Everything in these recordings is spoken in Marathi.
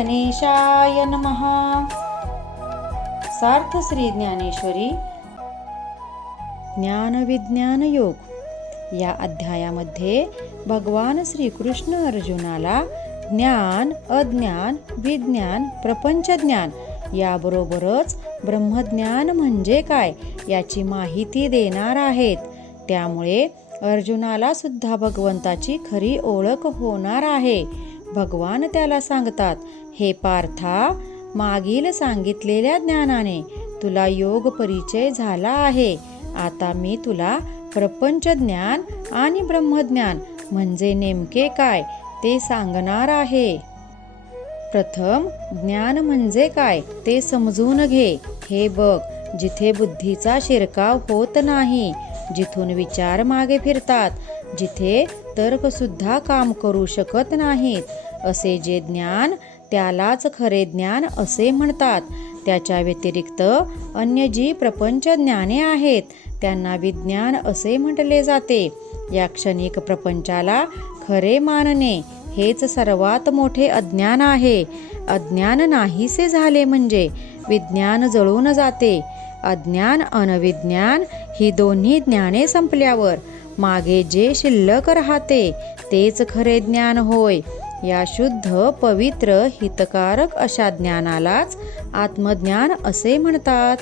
गणेशाय नमः. सार्थ श्री ज्ञानेश्वरी ज्ञान विज्ञान योग या अध्यायामध्ये भगवान श्रीकृष्ण अर्जुनाला ज्ञान, अज्ञान, विज्ञान, प्रपंचज्ञान याबरोबरच ब्रह्मज्ञान म्हणजे काय याची माहिती देणार आहेत. त्यामुळे अर्जुनाला सुद्धा भगवंताची खरी ओळख होणार आहे. भगवान त्याला सांगतात, हे पार्था, मागील सांगितलेल्या ज्ञानाने तुला योग परिचय झाला आहे. आता मी तुला प्रपंच ज्ञान आणि ब्रह्मज्ञान म्हणजे नेमके काय ते सांगणार आहे. प्रथम ज्ञान म्हणजे काय ते समजून घे. हे बघ, जिथे बुद्धीचा शिरकाव होत नाही, जिथून विचार मागे फिरतात, जिथे तर्क सुद्धा काम करू शकत नाहीत, असे जे ज्ञान त्यालाच खरे ज्ञान असे म्हणतात. त्याच्या व्यतिरिक्त अन्य जी प्रपंच ज्ञाने आहेत त्यांना विज्ञान असे म्हटले जाते. या क्षणिक प्रपंचाला खरे मानणे हेच सर्वात मोठे अज्ञान आहे. अज्ञान नाहीसे झाले म्हणजे विज्ञान जळून जाते. अज्ञान अनविज्ञान ही दोन्ही ज्ञाने संपल्यावर मागे जे शिल्लक राहते तेच खरे ज्ञान होय. या शुद्ध, पवित्र, हितकारक अशा ज्ञानालाच आत्मज्ञान असे म्हणतात.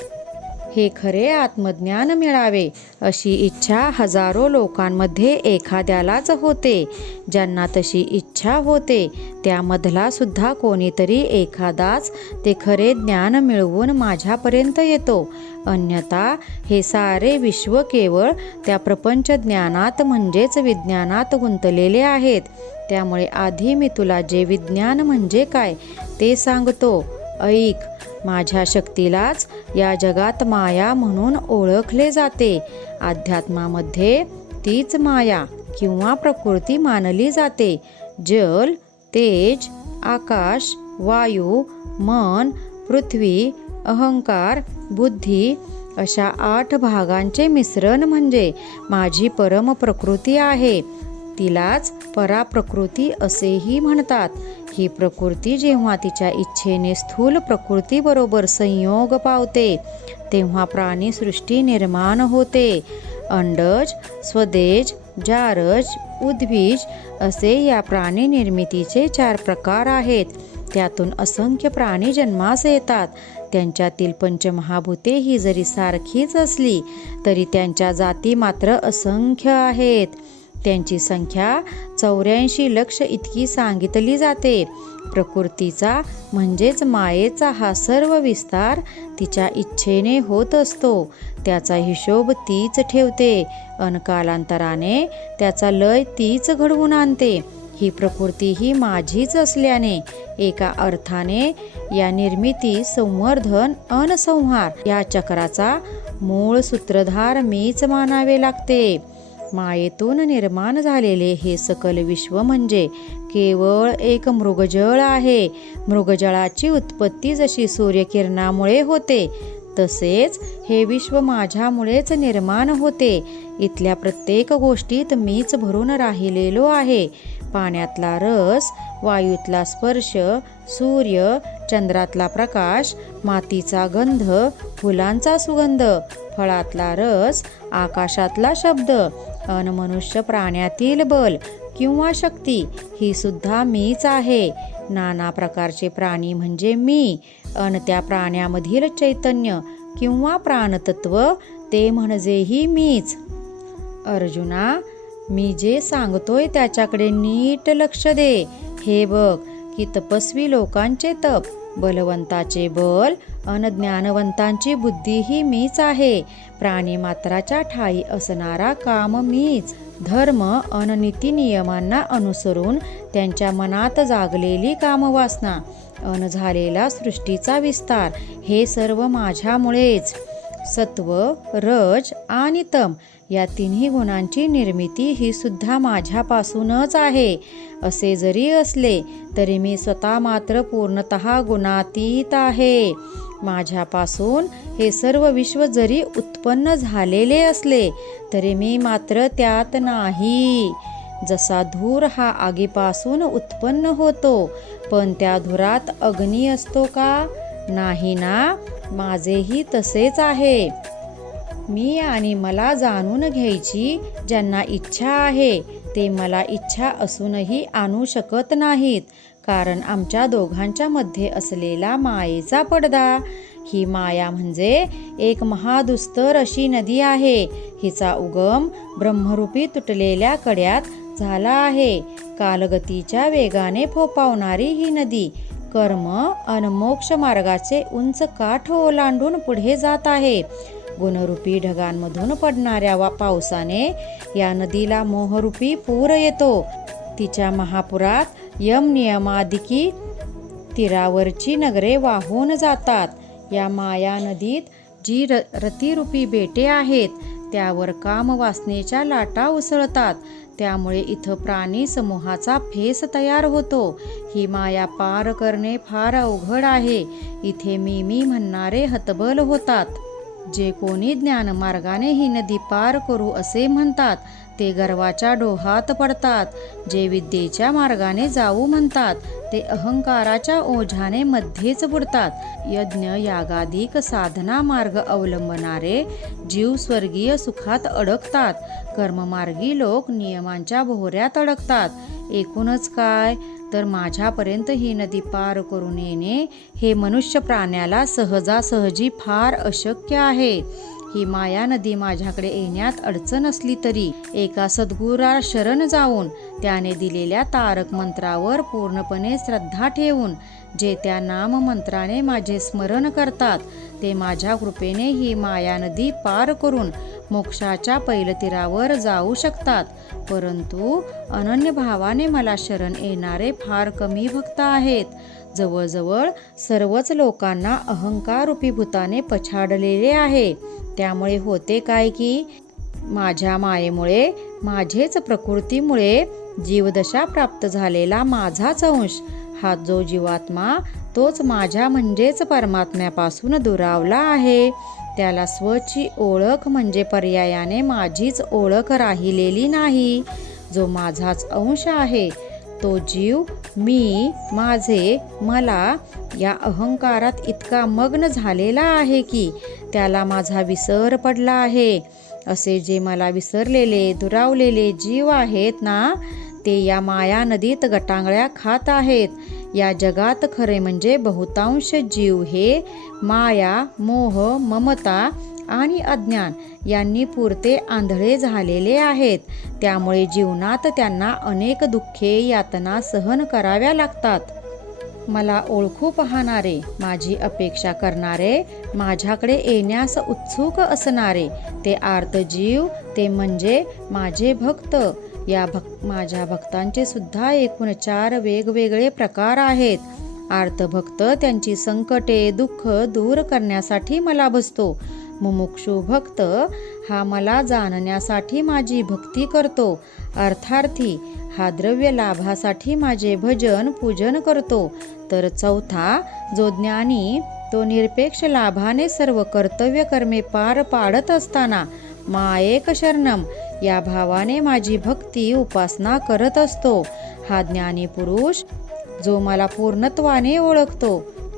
हे खरे आत्मज्ञान मिळावे अशी इच्छा हजारो लोकांमध्ये एखाद्यालाच होते. ज्यांना तशी इच्छा होते त्यामधला सुद्धा कोणीतरी एखादाच ते खरे ज्ञान मिळवून माझ्यापर्यंत येतो. अन्यथा हे सारे विश्व केवळ त्या प्रपंच ज्ञानात म्हणजेच विज्ञानात गुंतलेले आहेत. त्यामुळे आधी मी तुला जे विज्ञान म्हणजे काय ते सांगतो, ऐक. माझ्या शक्तीलाच या जगात माया म्हणून ओळखले जाते. अध्यात्मामध्ये तीच माया किंवा प्रकृती मानली जाते. जल, तेज, आकाश, वायू, मन, पृथ्वी, अहंकार, बुद्धी अशा 8 भागांचे मिश्रण म्हणजे माझी परम प्रकृती आहे. तिलाच पराप्रकृती असेही म्हणतात. ही प्रकृती जेव्हा तिच्या इच्छेने स्थूल प्रकृतीबरोबर संयोग पावते तेव्हा प्राणीसृष्टी निर्माण होते. अंडज, स्वदेज, जारज, उद्भिज असे या प्राणी निर्मितीचे 4 प्रकार आहेत. त्यातून असंख्य प्राणी जन्मास येतात. त्यांच्यातील पंचमहाभूते ही जरी सारखीच असली तरी त्यांच्या जाती मात्र असंख्य आहेत. त्यांची संख्या 84 लक्ष इतकी सांगितली जाते. प्रकृतीचा म्हणजेच मायेचा हा सर्व विस्तार तिच्या इच्छेने होत असतो. त्याचा हिशोब तीच ठेवते अन कालांतराने त्याचा लय तीच घडवून आणते. ही प्रकृती ही माझीच असल्याने एका अर्थाने या निर्मिती, संवर्धन अन संहार या चक्राचा मूळ सूत्रधार मीच मानावे लागते. मायेतून निर्माण झालेले हे सकल विश्व म्हणजे केवळ एक मृगजळ आहे. मृगजळाची उत्पत्ती जशी सूर्यकिरणामुळे होते तसेच हे विश्व माझ्यामुळेच निर्माण होते. इथल्या प्रत्येक गोष्टीत मीच भरून राहिलेलो आहे. पाण्यातला रस, वायूतला स्पर्श, सूर्य, चंद्रातला प्रकाश, मातीचा गंध, फुलांचा सुगंध, फळातला रस, आकाशातला शब्द अन मनुष्य प्राण्यातील बल किंवा शक्ती ही सुद्धा मीच आहे. नाना प्रकारचे प्राणी म्हणजे मी अन त्या प्राण्यामधील चैतन्य किंवा प्राणतत्व ते म्हणजेही मीच. अर्जुना, मी जे सांगतोय त्याच्याकडे नीट लक्ष दे. हे बघ की तपस्वी लोकांचे तप, बलवंताचे बल अन ज्ञानवंतांची बुद्धी ही मीच आहे. प्राणीमात्राच्या ठायी असणारा काम मीच. धर्म अन नीतिनियमांना अनुसरून त्यांच्या मनात जागलेली कामवासना अन झालेला सृष्टीचा विस्तार हे सर्व माझ्यामुळेच. सत्व, रज आणि तम या तिन्ही गुणांची निर्मिती ही सुद्धा माझ्यापासूनच आहे. असे जरी असले तरी मी स्वतः मात्र पूर्णतः गुणातीत आहे. माझ्यापासून हे सर्व विश्व जरी उत्पन्न झालेले असले तरी मी मात्र त्यात नाही. जसा धूर हा आगीपासून उत्पन्न होतो, पण त्या धुरात अग्नी असतो का? नाही ना. माझेही तसेच आहे. मी आणि मला जाणून घ्यायची ज्यांना इच्छा आहे ते मला इच्छा असूनही आणू शकत नाहीत, कारण आमच्या दोघांच्या मध्ये असलेला मायेचा पडदा. ही माया म्हणजे एक महादुस्तर अशी नदी आहे. हिचा उगम ब्रह्मरूपी तुटलेल्या कड्यात झाला आहे. कालगतीच्या वेगाने फोपावणारी ही नदी कर्म अन मोक्ष मार्गाचे उंच काठ ओलांडून पुढे जात आहे. गुणरूपी ढगांमधून पडणाऱ्या पावसाने या नदीला मोहरूपी पूर येतो. तिच्या महापुरात यम नियमाधिकी तीरावरची नगरे वाहून जातात. या माया नदीत जी रतिरूपी बेटे आहेत त्यावर काम वासनेच्या लाटा उसळतात. त्यामुळे इथं प्राणी समूहाचा फेस तयार होतो. ही माया पार करणे फार अवघड आहे. इथे मी म्हणणारे हतबल होतात. जे कोणी ज्ञानमार्गाने ही नदी पार करू असे म्हणतात ते गर्वाच्या डोहात पडतात. जे विद्येच्या मार्गाने जाऊ म्हणतात ते अहंकाराच्या ओझ्याने मध्येच बुडतात. यज्ञ यागादिक साधना मार्ग अवलंबणारे जीव स्वर्गीय सुखात अडकतात. कर्ममार्गी लोक नियमांच्या भोवऱ्यात अडकतात. एकूणच काय तर माझ्यापर्यंत ही नदी पार करून येणे हे मनुष्य प्राण्याला सहजासहजी फार अशक्य आहे. ही माया नदी माझ्याकडे येण्यात अडचण असली तरी एका सद्गुरा शरण जाऊन त्याने दिलेल्या तारक मंत्रावर पूर्णपणे श्रद्धा ठेवून जे त्या नाम मंत्राने माझे स्मरण करतात ते माझ्या कृपेने ही माया नदी पार करून मोक्षाच्या पैलतीरावर जाऊ शकतात. परंतु अनन्य भावाने मला शरण येणारे फार कमी भक्त आहेत. जवळजवळ सर्वच लोकांना अहंकाररूपी भूताने पछाडलेले आहे. त्यामुळे होते काय की माझ्या मायेमुळे माझेच प्रकृतीमुळे जीवदशा प्राप्त झालेला माझाच अंश हा जो जीवात्मा तोच माझ्या म्हणजेच परमात्म्यापासून दुरावला आहे. त्याला स्वची ओळख म्हणजे पर्यायाने माझीच ओळख राहिलेली नाही. जो माझाच अंश आहे तो जीव मी माझे मला या अहंकारात इतका मग्न झालेला आहे की त्याला माझा विसर पडला आहे. असे जे मला विसरलेले दुरावलेले जीव आहेत ना ते या माया नदीत गटांगळ्या खात आहेत. या जगात खरे म्हणजे बहुतांश जीव हे माया मोह ममता आणि अज्ञान यांनी पुरते आंधळे झालेले आहेत. त्यामुळे जीवनात त्यांना अनेक दुःखे यातना सहन कराव्या लागतात. मला ओळखू पाहणारे माझी अपेक्षा करणारे माझ्याकडे येण्यास उत्सुक असणारे ते आर्त जीव ते म्हणजे माझे भक्त. या माझ्या भक्तांचे सुद्धा एकूण 4 वेगवेगळे प्रकार आहेत. आर्तभक्त त्यांची संकटे दुःख दूर करण्यासाठी मला भजतो. मुमुक्षु भक्त हा मला जाणण्यासाठी माझी भक्ती करतो. अर्थार्थी हा द्रव्य लाभासाठी माझे भजन पूजन करतो. तर चौथा जो ज्ञानी तो निरपेक्ष लाभाने सर्व कर्तव्य कर्मे पार पाडत असताना माएक शरणम या भावाने माझी भक्ती उपासना करत असतो. हा ज्ञानी पुरुष जो मला पूर्णत्वाने ओळखतो,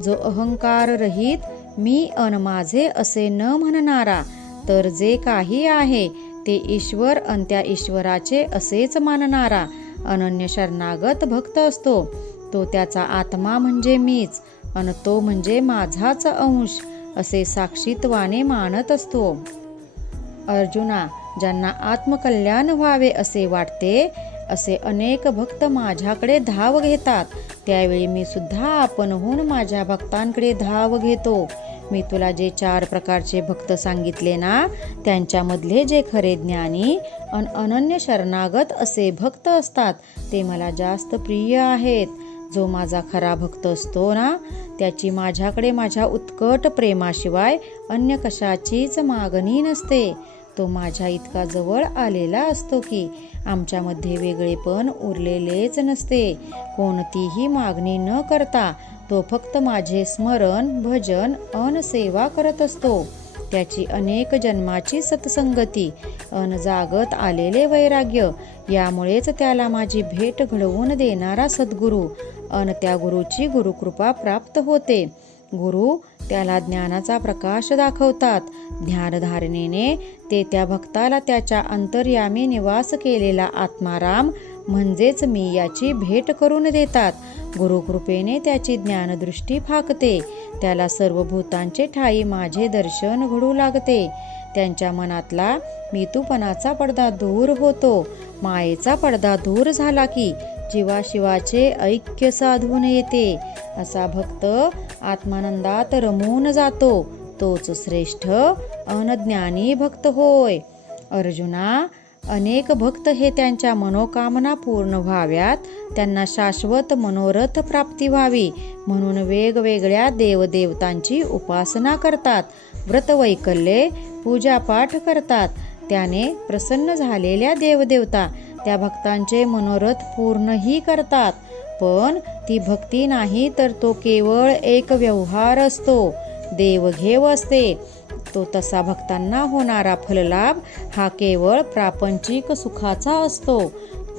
जो अहंकार रहित मी अन माझे असे न म्हणणारा, तर जे काही आहे ते ईश्वर अन त्या ईश्वराचे असेच मानणारा अनन्य शरणागत भक्त असतो. तो त्याचा आत्मा म्हणजे मीच अन तो म्हणजे माझाच अंश असे साक्षीत्वाने मानत असतो. अर्जुना, ज्यांना आत्मकल्याण व्हावे असे वाटते असे अनेक भक्त माझ्याकडे धाव घेतात. त्यावेळी मी सुद्धा आपणहून माझ्या भक्तांकडे धाव घेतो. मी तुला जे 4 प्रकारचे भक्त सांगितले ना त्यांच्यामधले जे खरे ज्ञानी अन अनन्य शरणागत असे भक्त असतात ते मला जास्त प्रिय आहेत. जो माझा खरा भक्त असतो ना त्याची माझ्याकडे माझ्या उत्कट प्रेमाशिवाय अन्य कशाचीच मागणी नसते. तो माझ्या इतका जवळ आलेला असतो की आमच्यामध्ये वेगळेपण उरलेलेच नसते. कोणतीही मागणी न करता तो फक्त माझे स्मरण भजन अन सेवा करत असतो. त्याची अनेक जन्माची सत्संगती अन जागत आलेले वैराग्य, यामुळेच त्याला माझी भेट घडवून देणारा सद्गुरू अन त्या गुरुची गुरुकृपा प्राप्त होते. गुरु त्याला ज्ञानाचा प्रकाश दाखवतात. ध्यानधारणेने ते त्या भक्ताला त्याच्या अंतर्यामी निवास केलेला आत्माराम म्हणजेच मी याची भेट करून देतात. गुरुकृपेने त्याची ज्ञानदृष्टी फाकते. त्याला सर्व भूतांचे ठाई माझे दर्शन घडू लागते. त्यांच्या मनातला मीतूपणाचा पडदा दूर होतो. मायेचा पडदा दूर झाला की जीवाशिवाचे ऐक्य साधून येते. असा भक्त आत्मानंदात रमून जातो. तोच श्रेष्ठ अनज्ञानी भक्त होय. अर्जुना, अनेक भक्त हे त्यांच्या मनोकामना पूर्ण व्हाव्यात, त्यांना शाश्वत मनोरथ प्राप्ती व्हावी म्हणून वेगवेगळ्या देवदेवतांची उपासना करतात, व्रतवैकल्ये, पूजापाठ करतात. त्याने प्रसन्न झालेल्या देवदेवता त्या भक्तांचे मनोरथ पूर्णही करतात. पण ती भक्ती नाही तर तो केवळ एक व्यवहार असतो, देवघेव असते. तो तसा भक्तांना होणारा फललाभ हा केवळ प्रापंचिक सुखाचा असतो.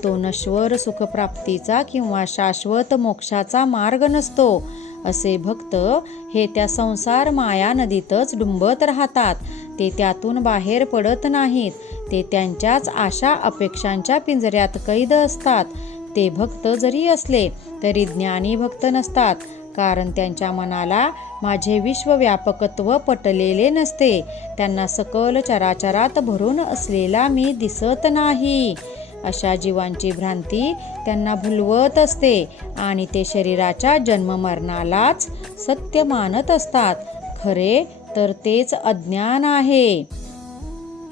तो नश्वर सुखप्राप्तीचा किंवा शाश्वत मोक्षाचा मार्ग नसतो. असे भक्त हे त्या संसार माया नदीतच डुंबत राहतात. ते त्यातून बाहेर पडत नाहीत. ते त्यांच्याच आशा अपेक्षांच्या पिंजऱ्यात कैद असतात. ते भक्त जरी असले तरी ज्ञानी भक्त नसतात, कारण त्यांच्या मनाला माझे विश्वव्यापकत्व पटलेले नसते. त्यांना सकल चराचरात भरून असलेला मी दिसत नाही. अशा जीवांची भ्रांती त्यांना भुलवत असते आणि ते शरीराच्या जन्ममरणालाच सत्य मानत असतात. खरे तर तेच अज्ञान आहे.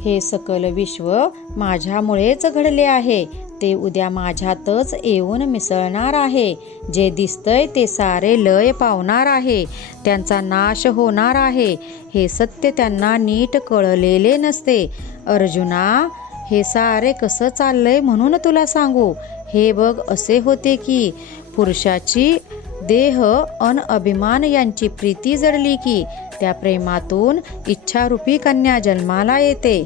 हे सकल विश्व माझ्यामुळेच घडले आहे. ते उद्या माझ्यातच येऊन मिसळणार आहे. जे दिसतंय ते सारे लय पावणार आहे. त्यांचा नाश होणार आहे. हे सत्य त्यांना नीट कळलेले नसते. अर्जुना, हे सारे कसं चाललंय म्हणून तुला सांगू. हे बघ, असे होते की पुरुषाची देह अन अभिमान यांची प्रीती जडली की त्या प्रेमातून इच्छारूपी कन्या जन्माला येते.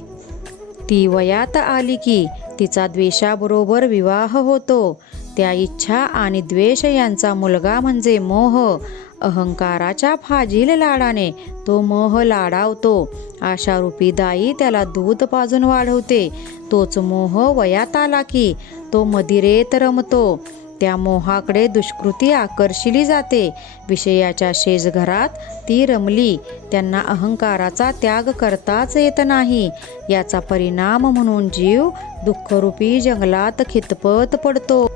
ती वयात आली की तिचा द्वेषाबरोबर विवाह होतो. त्या इच्छा आणि द्वेष यांचा मुलगा म्हणजे मोह. अहंकाराच्या फाजील लाडाने तो मोह लाडावतो. आशारूपी दाई त्याला दूध पाजून वाढवते. तोच मोह वयात आला की तो मदिरेत रमतो. त्या मोहाकडे दुष्कृती आकर्षिली जाते. विषयाच्या शेजघरात ती रमली. त्यांना अहंकाराचा त्याग करताच येत नाही. याचा परिणाम म्हणून जीव दुःखरूपी जंगलात खितपत पडतो.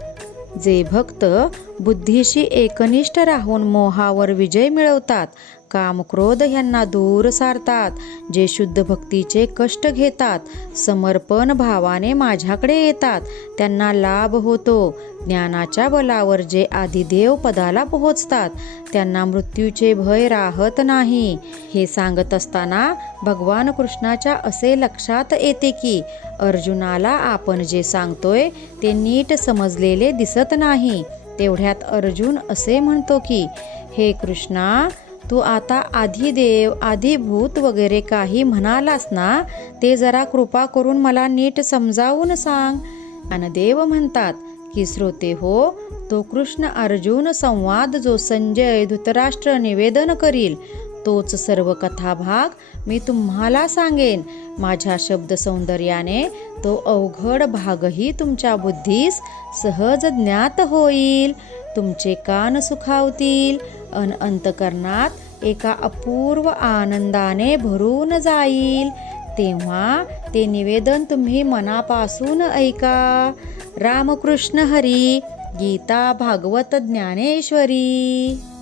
जे भक्त बुद्धीशी एकनिष्ठ राहून मोहावर विजय मिळवतात, काम क्रोध ह्यांना दूर सारतात, जे शुद्ध भक्तीचे कष्ट घेतात, समर्पण भावाने माझ्याकडे येतात, त्यांना लाभ होतो. ज्ञानाच्या बलावर जे आदिदेव पदाला पोहोचतात, त्यांना मृत्यूचे भय राहत नाही. हे सांगत असताना भगवान कृष्णाच्या असे लक्षात येते की अर्जुनाला आपण जे सांगतोय ते नीट समजलेले दिसत नाही. तेवढ्यात अर्जुन असे म्हणतो की, हे कृष्णा, तू आता आदिदेव, आदिभूत वगैरे काही म्हणालास ना, ते जरा कृपा करून मला नीट समजावून सांग. ज्ञानदेव म्हणतात की, श्रोते हो, तो कृष्ण अर्जुन संवाद जो संजय धृतराष्ट्र निवेदन करील तोच सर्व कथाभाग मी तुम्हाला सांगेन. माझ्या शब्द सौंदर्याने तो अवघड भागही तुमच्या बुद्धीस सहज ज्ञात होईल. तुमचे कान सुखावतील अन अंतकरणात एका अपूर्व आनंदाने भरून जाईल. तेव्हा ते निवेदन तुम्ही मनापासून ऐका. रामकृष्ण हरी. गीता भागवत ज्ञानेश्वरी.